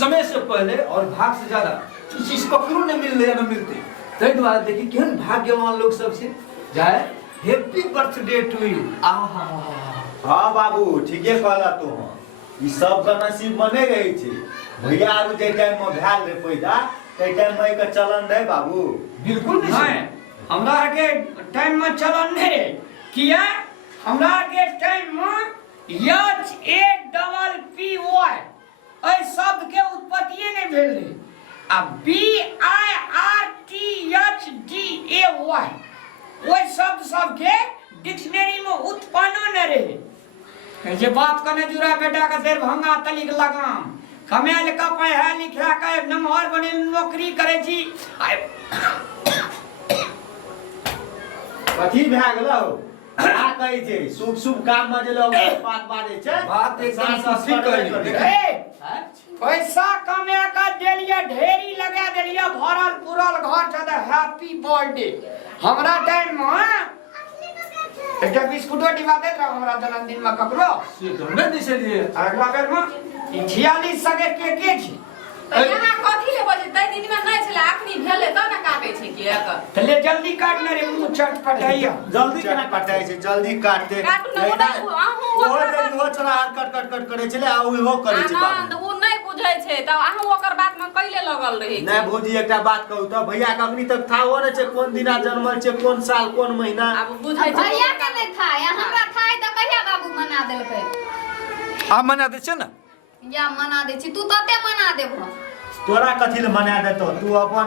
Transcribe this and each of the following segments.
समय से पहले और भाग से ज्यादा ई चीज ककरो नहीं मिल रहे न मिलते तै द्वारा देखी केहन भाग्यवान लोग सब से जाए हैप्पी बर्थडे टू यू आहा हाँ बाबू ठीके कहला तू ई सब का नसीब मने रही छे भैया आरु जे टाइम में भेल रे पैदा ते टाइम में के चलन रहे बाबू बिल्कुल नहीं नहीं हमरा के टाइम में चलन नहीं रे किया हमरा के टाइम में H A double P Y ए शब्द के उत्पत्ति नहीं भेल रे आ B I R T H D A Y ओइ शब्द सब के डिक्शनरी में उत्पन्न न रहे जे बाप कने जुरा बेटा का देर भंगा तलिक लगाम कमाल का पढ़ा लिखा के नमहर बने नौकरी करे छी कथी भए गेलौ आ कहै छै शुभ शुभ काम में जे लोग बात बारे छै बात एकदम ठीक कहली ए पैसा कमा के देलिए ढेरी लगा देलिए भरल पुरल घर छ त हैप्पी बर्थडे हमरा टाइम में एकटा बिस्कुटो डिब्बा देत रह हमरा जन्मदिन में ककरो से तो नहीं दिसे दिए अगला बेर में 46 सगे के छी यहाँ कथी ले बजे तै दिन में नहीं छले अखनी भेले त न काटे छै के एक ले जल्दी काट न रे मुंह चटपटाइया जल्दी केना कटाइ छै जल्दी काट दे काटू न आहू ओ जल्दी हो छोरा कट कट कट करे छले आ ओहो करे छै आनंद बाबू वो नहीं बुझै छै त आहू ओकर बात में कैले लगल रही नहीं भौजी एकटा बात कहू त भैया के अखनी तक था हो ने छै कोन दिना जन्मल छै कोन साल कोन महीना अब बुझै छै भैया के नहीं था या हमरा था त कहिया बाबू मना देलकै आ मना दे छ ना या मना दे छी तू तते मना देबो तोरा कथी ले मना देतो तू अपन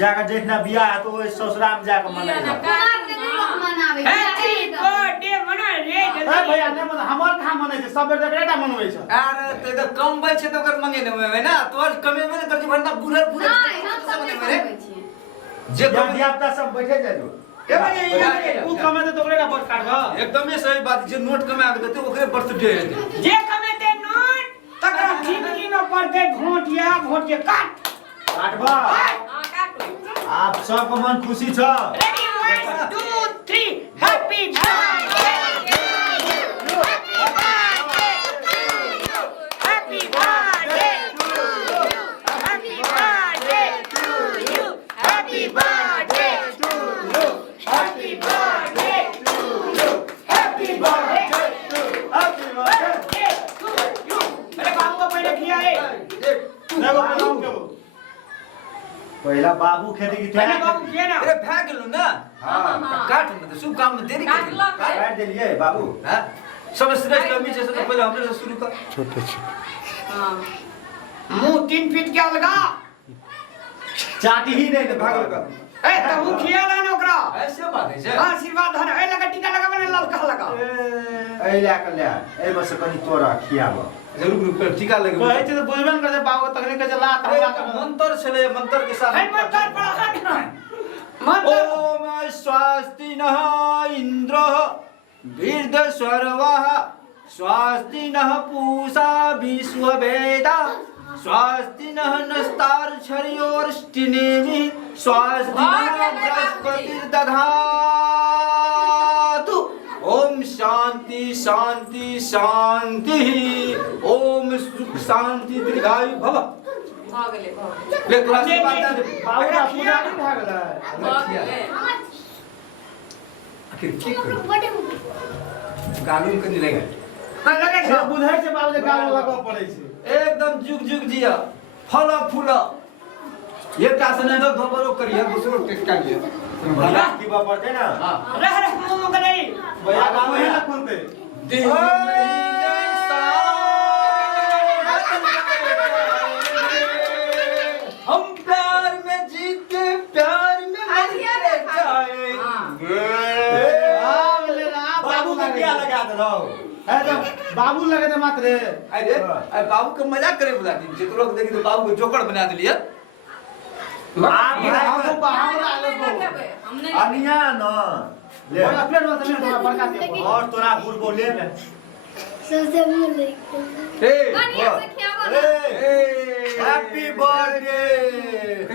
जाके देखना बियाह तो ओइ ससुराल में जाके मना दे कुमार के नहीं लोग मनावे हैप्पी बर्थडे मना रे ए भैया ने मन हमर कहां मनै छै सब बेर बेटा मनबै छै अरे ते तो कम बल छै तो कर मंगे ने है ना तोर कमे में कर भरना पूरा पूरा नहीं हम सब नहीं मनबै छी जे दियाबता सब बैठे जाजो ए बजे उ कमे तो तोरे बट काट ग एकदम सही बात जे नोट कमे आ देते ओकरे बर्थडे है जे कमेते नोट तकरा ठीकरी में पड़ते भोटिया भोटिया काट काटबा हां काटू आप सब मन खुशी छ ready 1 2 3 happy birthday happy birthday happy birthday to you happy birthday to you happy birthday to you happy birthday to you अरे बाबू को पहले किया है देखो बनाऊ के वो पहला बाबू खेती की पहले बाबू किया ना अरे भाग गेलु ना हां काट न शुभ काम में देरी काट लो काट देलिए बाबू हां सब श्रेष्ठ अमी से तो पहले हमरे से शुरू कर छोटे हां मुंह 3 फीट के लगा चाटी ही नहीं भागल का ए तू किया ना ओकरा ऐसे बात है आशीर्वाद धन ए लगा टीका लगा बने ललका लगा ए ला के ले ए बस कनी तोरा खियाबो जरूर ग्रुप पर टीका लगे कहै छै तो बुझबे न करे बाबू तखने के ला मंत्र छले मंत्र के साथ ए मंत्र पढ़ा ना मंत्र ओम स्वस्ति नः इंद्रः वीर्यस्वरवः स्वस्ति नः पूषा विश्ववेदाः स्वस्ति नः नस्तार्क्ष्योर्ष्टिनेमिः स्वस्ति नः बृहस्पतिर्दधातु ओम शांति शांति शांति ओम सुख शांति दीर्घायु भव भ गेले ले क्लास के बाद बाबू का पूजा नहीं भा गेलै भ गेले आखिर की करू कानून के नहीं लगे लगे से बुझै छै बाबू जे गाल लगाव पड़ै छै एकदम जुग जुग जिया फल फूल एक ता से नहीं तो दोबारा करिए दूसरो टेस्ट का लिए भला की बा पड़ते ना हां रह रह मुंह में नहीं भैया गाँव ही ना खुलते हम प्यार में जीते प्यार में मरते जाएंगे बाबू के क्या लगा दलो है तो बाबू लगे थे मात्र अरे बाबू के मजाक करे बुला दी जे तो लोग देखी तो बाबू को जोकर बना दिलिए आप हम बाहर आ लो हम नहीं अनिया न ले और अपने रोज में थोड़ा बड़का थे और तोरा बुर बोले ए कनिया से खियाबो हैप्पी बर्थडे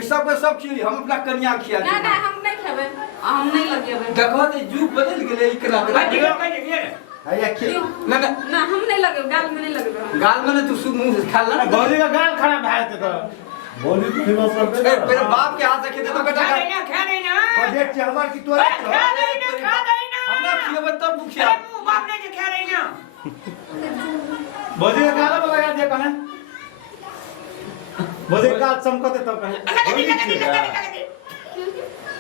सब के सब खिली हम अपना कन्या खिया ना ना हम नहीं खेबे हम नहीं लगेबे देखो तो जुग बदल गेले इकरा भाई ठीक है भैया खे ना ना ना हम नहीं लगे गाल में नहीं लगे गाल में ना तू सुन मुंह से खा ला भौजी का गाल खराब है तो बोली तो फेमस कर दे मेरे बाप के हाथ से खेते तो बेटा खा देना बजट के हमर की तोरे खा देना हमरा खियाबे तब तू खिया अरे मुंह बाप ने जो खा देना भौजी का गाल में लगा दिया कने भौजी का गाल चमकते तो कहे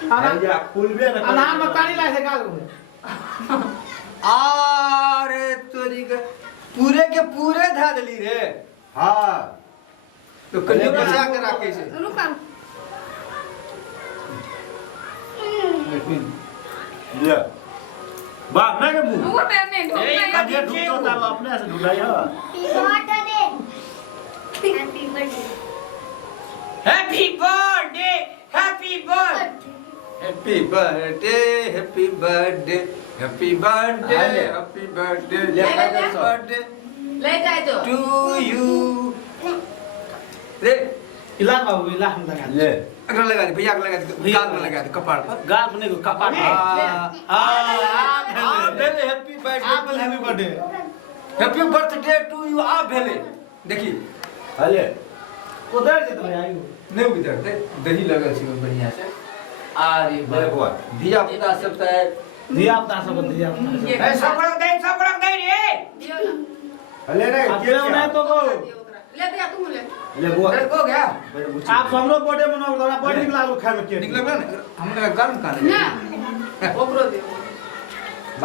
भैया फुलबे न अनार में पानी लाए से गाल में अरे तोरी के पूरे धा देली रे हां तो कलियो बचा के रखे से रुका ले बाप ना के मुंह वो टाइम नहीं ढोक ए, नहीं ये ढूंढो ता अपने से ढूंढाई है happy birthday happy birthday happy birthday happy birthday happy birthday आले। हैप्पी बर्थडे ले, बर्थडे ले जाए जो टू यू रे इलाज बाबू इलाज हम लगा ले अगर लगा दे भैया को लगा दे गाल में लगा दे कपाड़ पर गाल में नहीं कपाट भेले happy birthday happy birthday happy birthday to you आ भेले देखी हले उधर से तो आई नहीं उधर दे दही लगल छी बढ़िया से अरे मेरे बुआ धिया पुता सब त दिया बता सब दिया ए सब रख दे रे दियो ना हले रे अकेले नहीं तो को ले दिया तुम ले ले बुआ डर को गया आप हमरो बर्थडे मनाओ थोड़ा बर्थडे निकला लो खाए में केक निकल ना हमने गर्म कर ना ओकरो दियो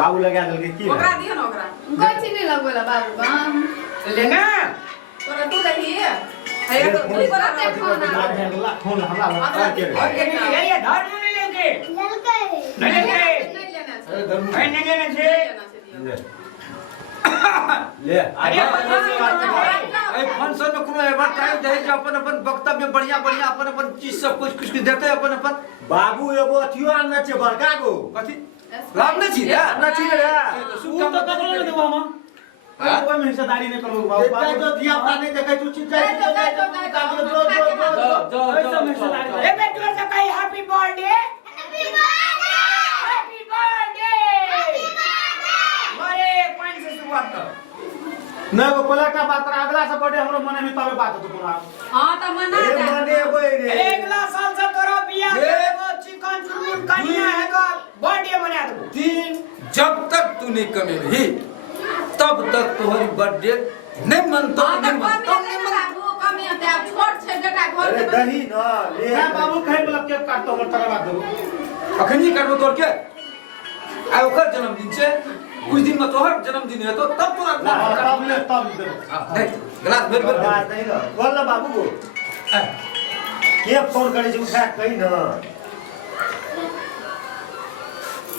बाबू लगा दल के की ओकरा दियो ना ओकरा कोई चीज नहीं लगवेला बाबू का लेना तोरा तू दही है है तो कोई बड़ा फोन हमरा के रे ये धर नहीं लेंगे नहीं लेंगे नहीं लेना अरे धर्म नहीं लेना से लेना से दियो ले ले अरे ए फंक्शन में कोनो एवर टाइम दे जे अपन अपन वक्तव्य बढ़िया बढ़िया अपन अपन चीज सब कुछ कुछ देते अपन अपन बाबू एगो अथियो आनना छे बड़का गो कथि लाभ नहीं छी रे आनना छी रे तू तो ककरो नहीं देबो हम कोई में हिस्सेदारी नहीं करो बाबू देखै तो धिया पुता नहीं देखै तू चिंता दे दो दे दो दे दो ए बेटू से कही हैप्पी बर्थडे हैप्पी बर्थडे अरे पानी से शुरुआत कर नहीं वो पलट का बात रहा अगला से बर्थडे हमरो मने में तबे बात हो तोरा हां त मना ए दे मने बोई रे अगला साल से तोरा बियाह करेगो चिकन चुरमुर कनिया है तो बर्थडे मना देबो तीन जब तक तू नहीं कमेबी तब तक तुम्हारी बर्थडे नहीं मनता हां त नहीं मनता कमी नहीं बाबू कमी है आप छोट छे बेटा घर अरे के दही न ले मैं बाबू कहे मतलब केक काटतो हमर तोरा बात देबो अखन नहीं करबो तोर के आ ओकर जन्मदिन छे कुछ दिन में तोहर जन्मदिन है तो तब तोरा ना तब ले तब देबो नहीं गिलास भर भर बात नहीं न बोल ना बाबू को के फोन करे जे उठा कहि न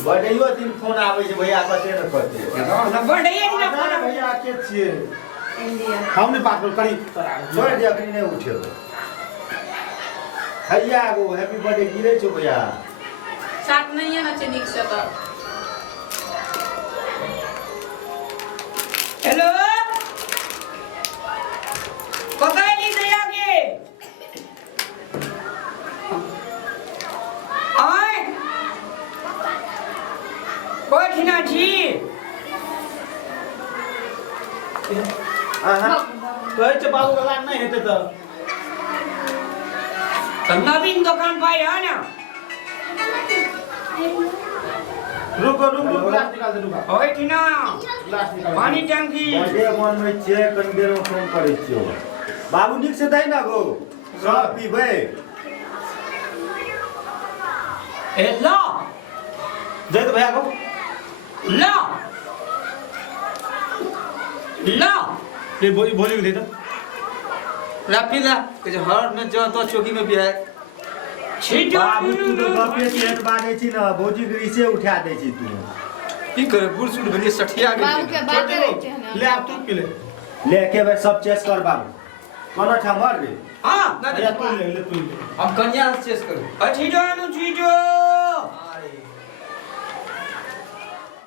बड़ेयो दिन फोन आवे जे भैया कते न करते ना बर्थडे ही ना अरे भैया के छिए हमने बात करी छोड़ दे अखनी नहीं उठे भैया गो हैप्पी बर्थडे गिरे छो भैया साथ नहीं है ना चनिक से तो हेलो पकाई ली दया के आए बैठना जी आहा कहे छ बाबू वाला नहीं हेते तो नवीन दुकान पाई है ना रुको रुको ग्लास निकाल दे रुको बैठना ग्लास निकाल पानी टंकी बर्थडे मन में छे कनी देर में फोन करे छियो बाबू निक से दई ना गो सब पीबे ए ला जय तो भैया को ला ला ले बोली दे तो ला पीला के जो हर में जो तो चौकी में भी है छिटो बाबू तू तो गपे सेट बाजे छी ना भौजी के इसे उठा दे छी तू की करे बूढ़ सूढ़ बनिए सठिया बाबू के गए बात करे छे ना ले आप तू पी ले ले के भाई सब चेस कर बाबू कोना ठा मर रे हां ना भैया तू ले तू ले हम कन्या चेस करो छिटो नु छिटो